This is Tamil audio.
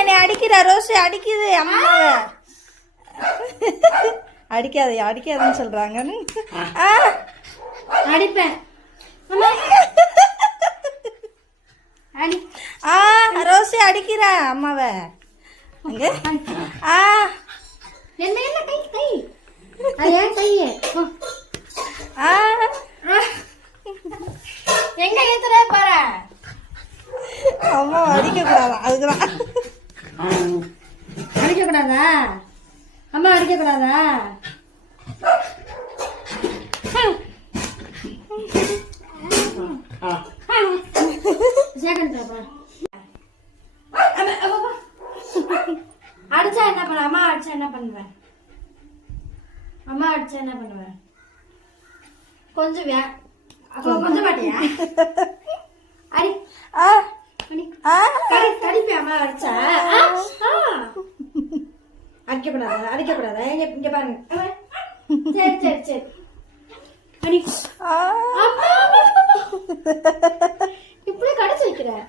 என்னை அடிக்கிறா ரோஸு, அடிக்குது அம்மாவை. அடிக்காதுன்னு சொல்றாங்கன்னு. அடிப்பேன். ரோஸு அடிக்கிறா அம்மாவை. அங்க என்ன என்ன கை கை ஏன் கையே எங்க ஏத்துற பாரு. அம்மா அடிக்க கூடாதா? அதுக்குதான் அடிக்க கூடாதா? அம்மா அடிக்க கூடாதா? அடிச்சா என்ன பண்ண? அம்மா அடிச்சா என்ன பண்ணுவேன்? அம்மா அடிச்சா என்ன பண்ணுவேன்? கொஞ்சம் கொஞ்சம் மாட்டியா? அடி கடிப்பேன். அம்மா அடிச்சா அடிக்கப்படாதா? இங்க பாருங்க. சரி சரி சரி அடி. இப்படி கடிச்சு வைக்கிறேன்.